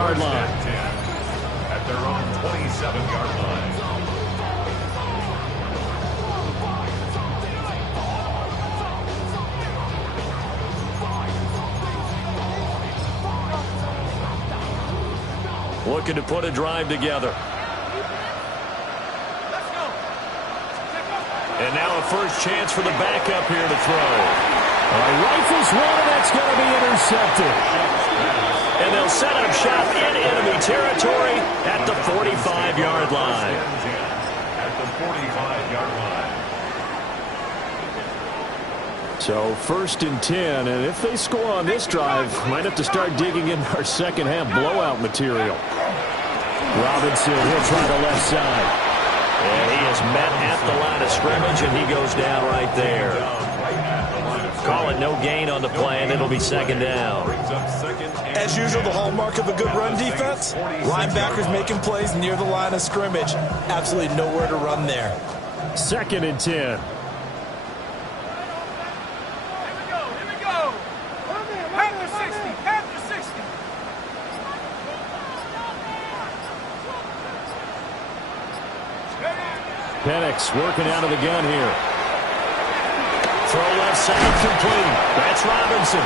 Yard line. At their own 27-yard line. Looking to put a drive together. And now a first chance for the backup here to throw. Rifles one, and that's going to be intercepted. And they'll set up shop in enemy territory at the 45-yard line. At the 45-yard line. So first and 10, and if they score on this drive, might have to start digging in our second half blowout material. Robinson, he'll try the left side. And he is met at the line of scrimmage, and he goes down right there. Call it no gain on the play, and it'll be second down. As usual, the hallmark of a good run defense, linebackers making plays near the line of scrimmage. Absolutely nowhere to run there. Second and 10. Penix working out of the gun here. Throw left side complete. That's Robinson.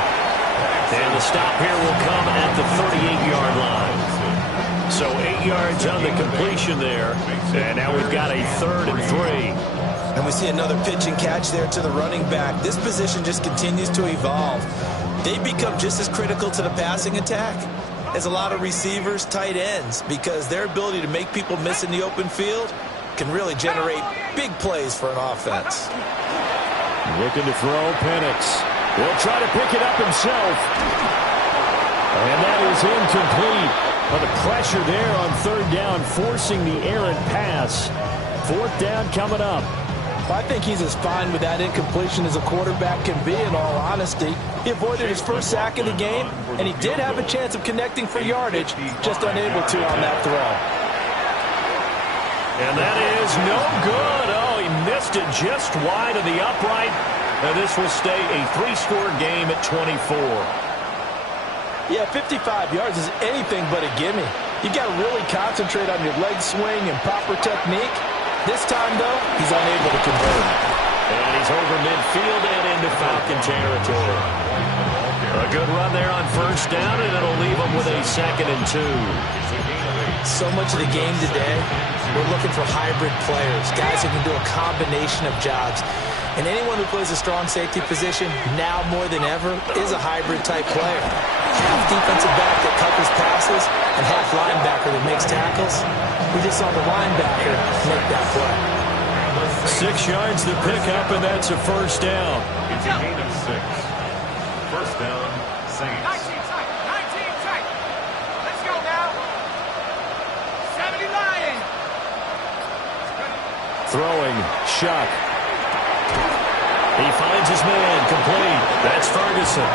And the stop here will come at the 38-yard line. So 8 yards on the completion there. And now we've got a 3rd and 3. And we see another pitch and catch there to the running back. This position just continues to evolve. They become just as critical to the passing attack as a lot of receivers, tight ends, because their ability to make people miss in the open field can really generate big plays for an offense. Looking to throw, Penix. He'll try to pick it up himself. And that is incomplete. But the pressure there on 3rd down, forcing the errant pass. 4th down coming up. I think he's as fine with that incompletion as a quarterback can be, in all honesty. He avoided his first sack of the game, and he did have a chance of connecting for yardage, just unable to on that throw. And that is no good. Oh, he missed it just wide of the upright. And this will stay a 3-score game at 24. Yeah, 55 yards is anything but a gimme. You got to really concentrate on your leg swing and proper technique. This time, though, he's unable to convert. And he's over midfield and into Falcon territory. A good run there on 1st down, and it'll leave him with a 2nd and 2. So much of the game today, we're looking for hybrid players, guys who can do a combination of jobs. And anyone who plays a strong safety position, now more than ever, is a hybrid-type player. Half defensive back that covers passes and half linebacker that makes tackles. We just saw the linebacker make that play. 6 yards to pick up, and that's a 1st down. It's a gain of 6. 1st down, Saints. Throwing, Shock. He finds his man, complete. That's Ferguson.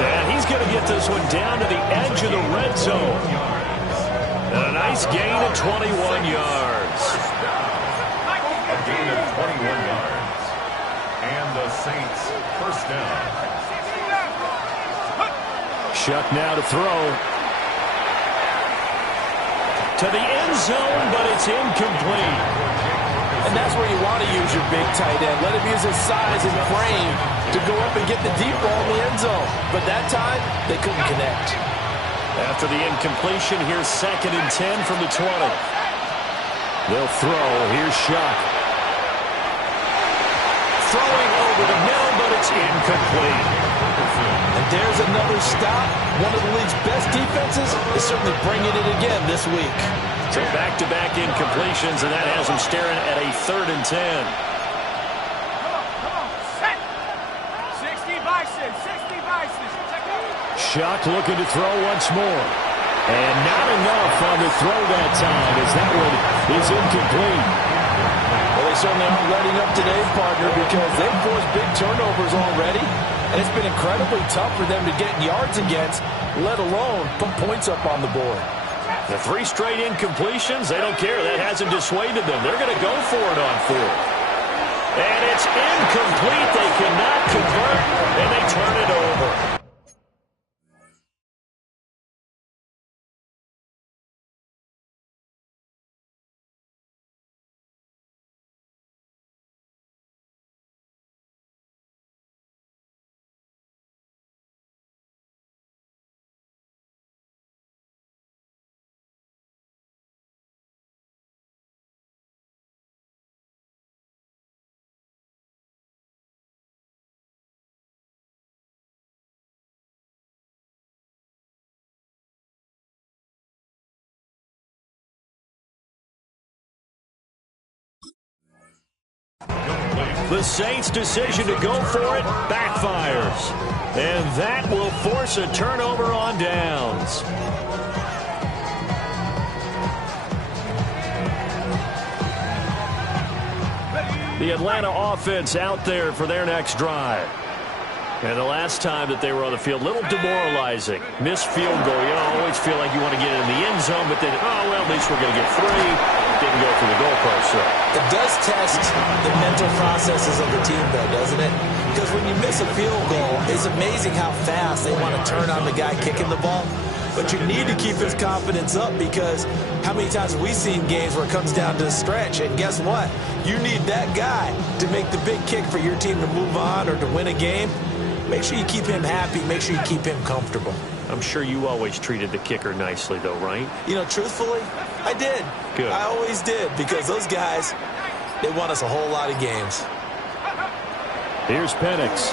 And he's going to get this one down to the edge of the red zone. And a nice gain of 21 yards. A gain of 21 yards. And the Saints, 1st down. Shock now to throw. To the end zone, but it's incomplete. And that's where you want to use your big tight end. Let him use his size and frame to go up and get the deep ball in the end zone. But that time, they couldn't connect. After the incompletion, here's 2nd and 10 from the 20. They'll throw. Here's Shock. Throwing over the middle, but it's incomplete. And there's another stop. One of the league's best defenses is certainly bringing it again this week. So back-to-back incompletions, and that has him staring at a 3rd and 10. Shock looking to throw once more. And not enough on the throw that time, as that one is incomplete. Well, they certainly aren't letting up today, partner, because they've forced big turnovers already. And it's been incredibly tough for them to get yards against, let alone put points up on the board. The 3 straight incompletions, they don't care. That hasn't dissuaded them. They're going to go for it on 4th. And it's incomplete. They cannot convert, and they turn it over. The Saints' decision to go for it backfires. And that will force a turnover on downs. The Atlanta offense out there for their next drive. And the last time that they were on the field, a little demoralizing. Missed field goal. You always feel like you want to get in the end zone, but then, oh, well, at least we're going to get 3. Didn't go for the goalpost, so. It does test the mental processes of the team, though, doesn't it? Because when you miss a field goal, it's amazing how fast they want to turn on the guy kicking the ball. But you need to keep his confidence up, because how many times have we seen games where it comes down to a stretch? And guess what? You need that guy to make the big kick for your team to move on or to win a game. Make sure you keep him happy. Make sure you keep him comfortable. I'm sure you always treated the kicker nicely, though, right? You know, truthfully, I did. Good. I always did, because those guys, they won us a whole lot of games. Here's Penix.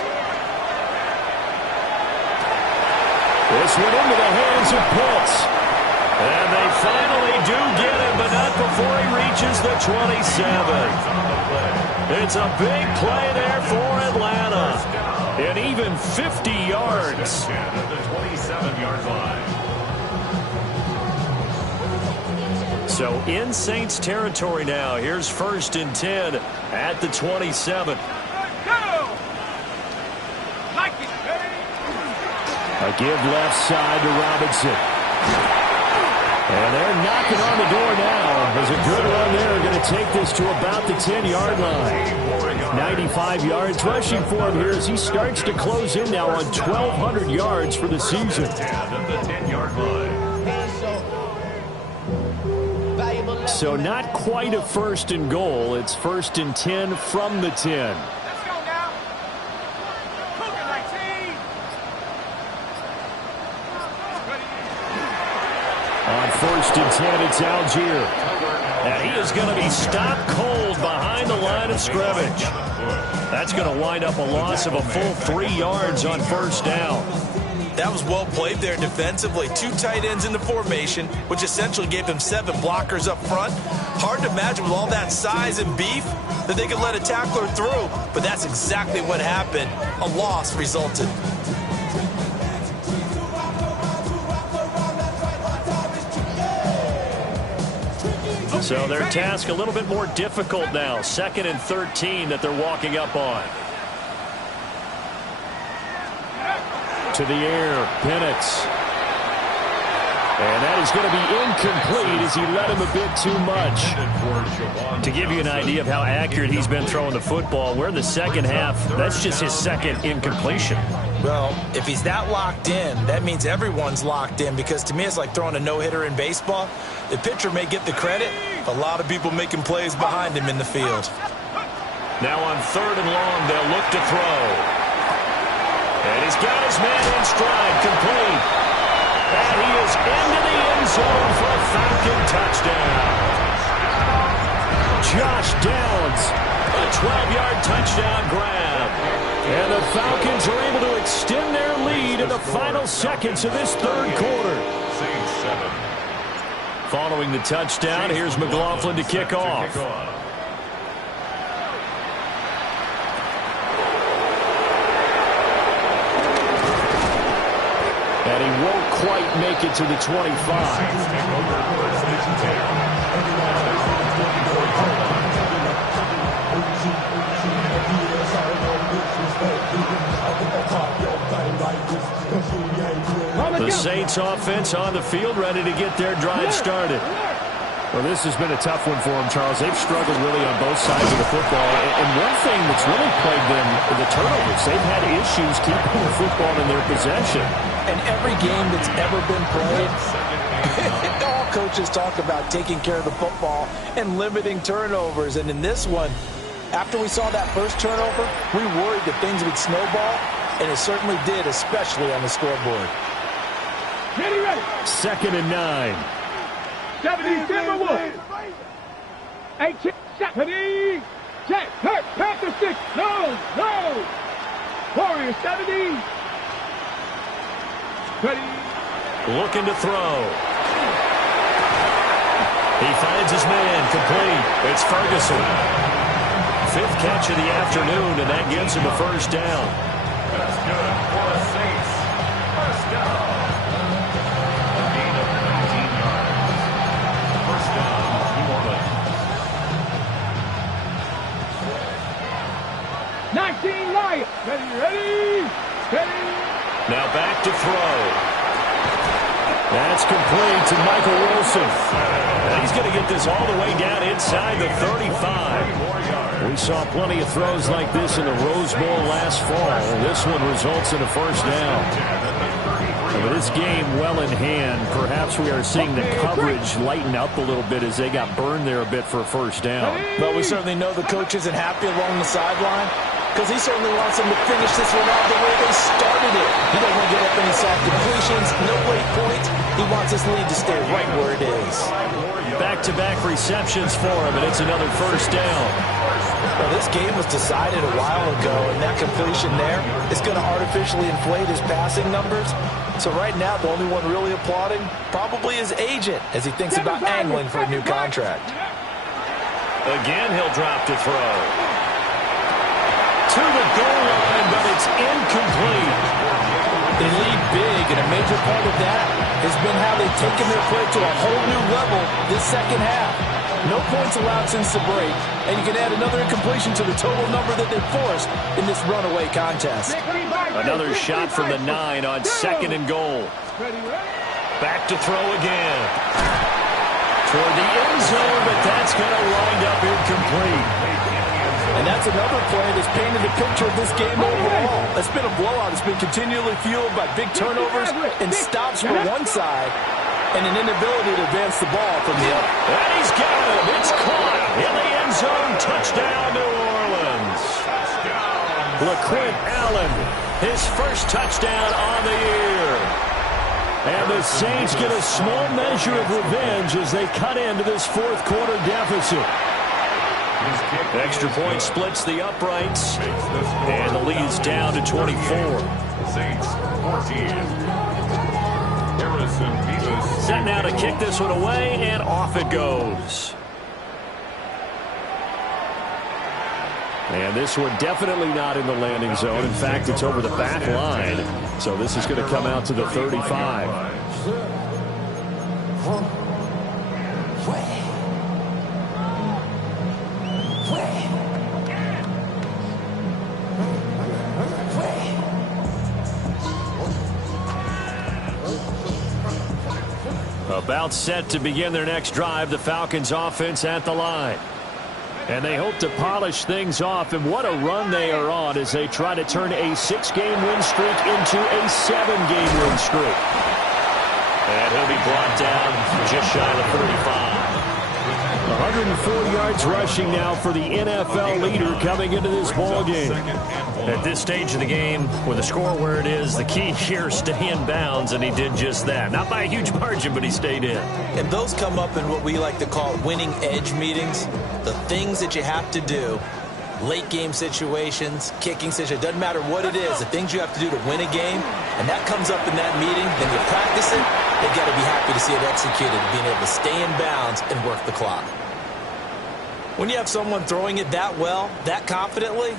This one into the hands of Pitts. And they finally do get him, but not before he reaches the 27. It's a big play there for Atlanta. And even 50 yards. At the 27-yard line. So in Saints territory now. Here's 1st and 10 at the 27. A give left side to Robinson. And they're knocking on the door now. There's a good run there. Going to take this to about the 10-yard line. 95 yards rushing for him here as he starts to close in now on 1,200 yards for the season. At the 10-yard line. So not quite a 1st and goal. It's 1st and 10 from the 10. On 1st and 10, it's Algier. And he is going to be stopped cold behind the line of scrimmage. That's going to wind up a loss of a full 3 yards on 1st down. That was well played there defensively. 2 tight ends in the formation, which essentially gave him 7 blockers up front. Hard to imagine with all that size and beef that they could let a tackler through, but that's exactly what happened. A loss resulted. So their task a little bit more difficult now. 2nd and 13 that they're walking up on. To the air, Penix. And that is going to be incomplete as he let him a bit too much. To give you an idea of how accurate he's been throwing the football, we're in the second half. That's just his 2nd incompletion. Well, if he's that locked in, that means everyone's locked in, because to me it's like throwing a no-hitter in baseball. The pitcher may get the credit, a lot of people making plays behind him in the field. Now on 3rd and long, they'll look to throw. And he's got his man in stride, complete. And he is into the end zone for a Falcon touchdown. Josh Downs, a 12-yard touchdown grab. And the Falcons are able to extend their lead in the final seconds of this 3rd quarter. Following the touchdown, here's McLaughlin to kick off. And he won't quite make it to the 25. The Saints offense on the field, ready to get their drive started. Well, this has been a tough one for them, Charles. They've struggled really on both sides of the football. And one thing that's really plagued them, the turnovers. They've had issues keeping the football in their possession. And every game that's ever been played, all coaches talk about taking care of the football and limiting turnovers. And in this one, after we saw that first turnover, we worried that things would snowball, and it certainly did, especially on the scoreboard. 2nd and 9. 70, Timberwolves. 18, 70. Check, hurt, Panther 6. No. Warriors 70. 20. Looking to throw. He finds his man, complete. It's Ferguson. fifth catch of the afternoon, and that gets him a first down. That's good for the Saints. First down. A gain of 19 yards. First down, New Orleans. 19 Lions. Ready. Now back to throw. That's complete to Michael Wilson. And he's going to get this all the way down inside the 35. We saw plenty of throws like this in the Rose Bowl last fall. This one results in a first down. With this game well in hand, perhaps we are seeing the coverage lighten up a little bit as they got burned there a bit for a first down. But we certainly know the coach isn't happy along the sideline, because he certainly wants them to finish this one out the way they started it. He doesn't want to get up any soft completions, no late points. He wants his lead to stay right where it is. Back-to-back receptions for him, and it's another first down. Well, this game was decided a while ago, and that completion there is going to artificially inflate his passing numbers. So right now, the only one really applauding probably his agent as he thinks about angling for a new contract. Again, he'll drop to throw. To the goal line, but it's incomplete. They lead big, and a major part of that has been how they've taken their play to a whole new level this second half. No points allowed since the break, and you can add another incompletion to the total number that they've forced in this runaway contest. Another shot from the 9 on second and goal. Back to throw again. Toward the end zone, but that's going to wind up incomplete. And that's another play that's painted a picture of this game overall. It's been a blowout. It's been continually fueled by big turnovers and stops from one side and an inability to advance the ball from the other. And he's got him. It's caught in the end zone. Touchdown, New Orleans. LaQuint Allen, his first touchdown on the year. And the Saints get a small measure of revenge as they cut into this fourth quarter deficit. Extra point splits the uprights, and the lead is down to 24. Saints 14. Harrison Beavis. Set now to kick this one away, and off it goes. And this one definitely not in the landing zone. In fact, it's over the back line. So this is going to come out to the 35. About set to begin their next drive, the Falcons offense at the line. And they hope to polish things off, and what a run they are on as they try to turn a 6-game win streak into a 7-game win streak. And he'll be brought down just shy of 35. 104 yards rushing now for the NFL leader coming into this ball game. At this stage of the game, with the score where it is, the key here, stay in bounds, and he did just that. Not by a huge margin, but he stayed in. And those come up in what we like to call winning edge meetings. The things that you have to do, late game situations, kicking situations, doesn't matter what it is, the things you have to do to win a game, and that comes up in that meeting, then you practice it, they've got to be happy to see it executed, being able to stay in bounds and work the clock. When you have someone throwing it that well, that confidently,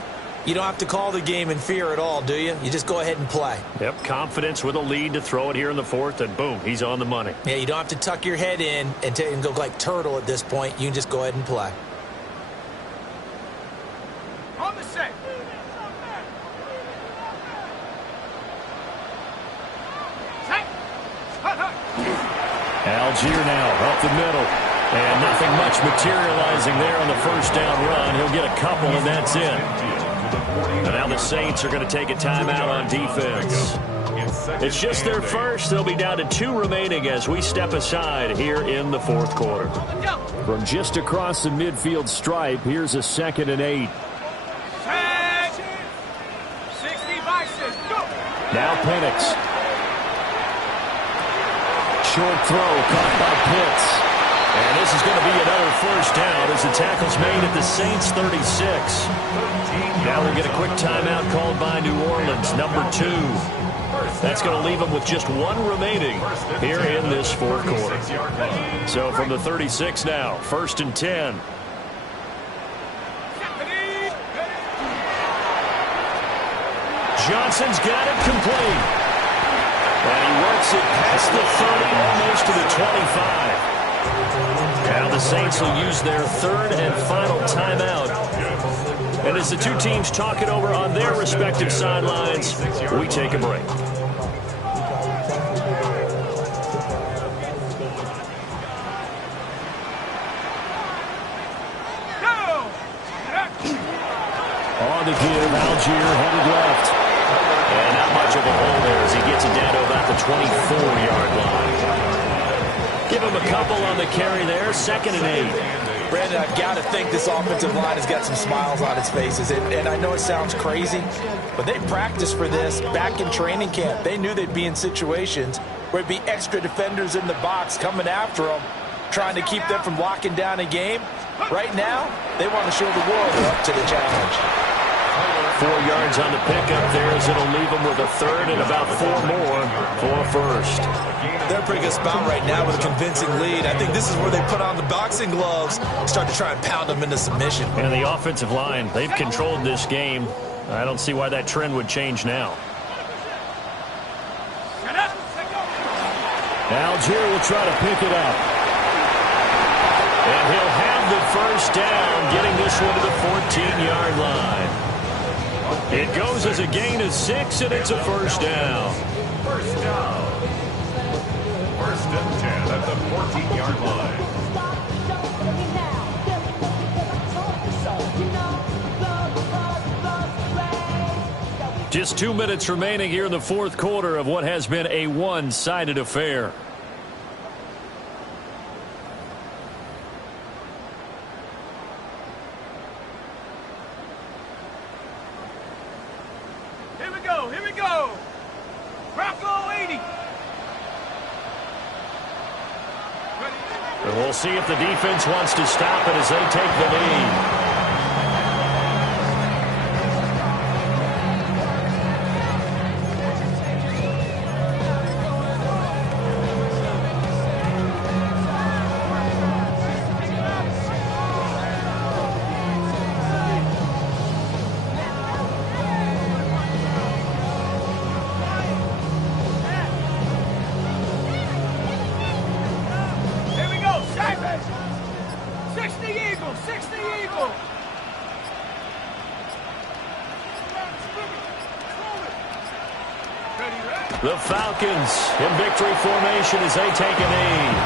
you don't have to call the game in fear at all, do you? You just go ahead and play. Yep, confidence with a lead to throw it here in the fourth, and boom, he's on the money. Yeah, you don't have to tuck your head in and go like turtle at this point. You can just go ahead and play. On the set. Algier now up the middle. And nothing much materializing there on the first down run. He'll get a couple, and that's it. And now the Saints are going to take a timeout on defense. It's just their first. They'll be down to 2 remaining as we step aside here in the fourth quarter. From just across the midfield stripe, here's a 2nd and 8. Now Penix. Short throw caught by Pitts. And this is going to be another first down as the tackle's made at the Saints 36. Now we'll get a quick timeout called by New Orleans, number 2. That's going to leave them with just 1 remaining here in this fourth quarter. So from the 36 now, 1st and 10. Johnson's got it complete. And he works it past the 30, almost to the 25. Now the Saints will use their third and final timeout. And as the two teams talk it over on their respective sidelines, we take a break. On the give, Algier headed left. And not much of a hole there as he gets it down to about the 24-yard line. Give him a couple on the carry there, 2nd and 8. Brandon, I've got to think this offensive line has got some smiles on its faces. And I know it sounds crazy, but they practiced for this back in training camp. They knew they'd be in situations where it'd be extra defenders in the box coming after them, trying to keep them from locking down a game. Right now, they want to show the world they're up to the challenge. 4 yards on the pickup there as it'll leave them with a third and about 4 more for a first. They're a pretty good spot right now with a convincing lead. I think this is where they put on the boxing gloves, start to try and pound them into submission. And the offensive line, they've controlled this game. I don't see why that trend would change now. Algier will try to pick it up. And he'll have the first down, getting this one to the 14-yard line. It goes as a gain of 6, and it's a first down. First down. 1st and 10 at the 14-yard line. Just 2 minutes remaining here in the fourth quarter of what has been a one-sided affair. Here we go. Bronco 80. And we'll see if the defense wants to stop it as they take the lead. The Falcons in victory formation as they take a knee.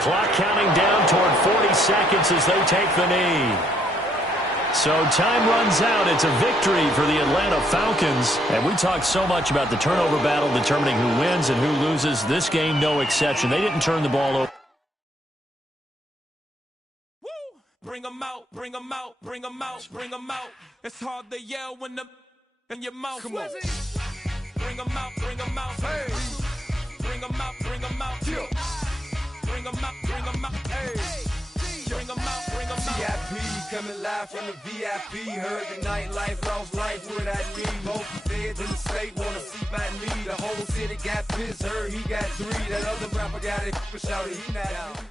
Clock counting down toward 40 seconds as they take the knee. So time runs out. It's a victory for the Atlanta Falcons. And we talked so much about the turnover battle determining who wins and who loses. This game, no exception. They didn't turn the ball over. Bring them out, bring them out, bring them out, bring them out. It's hard to yell when the in your mouth. Come on. Bring them out, bring them out. Hey. Bring them out, bring them out. Yeah. Bring them out, bring them out. Hey. Bring them out, bring them out. VIP coming live from the VIP. Heard the nightlife, lost life with that need. Most feds in the state wanna see my knee. The whole city got pissed, heard he got 3. That other rapper got it, but shouted he not.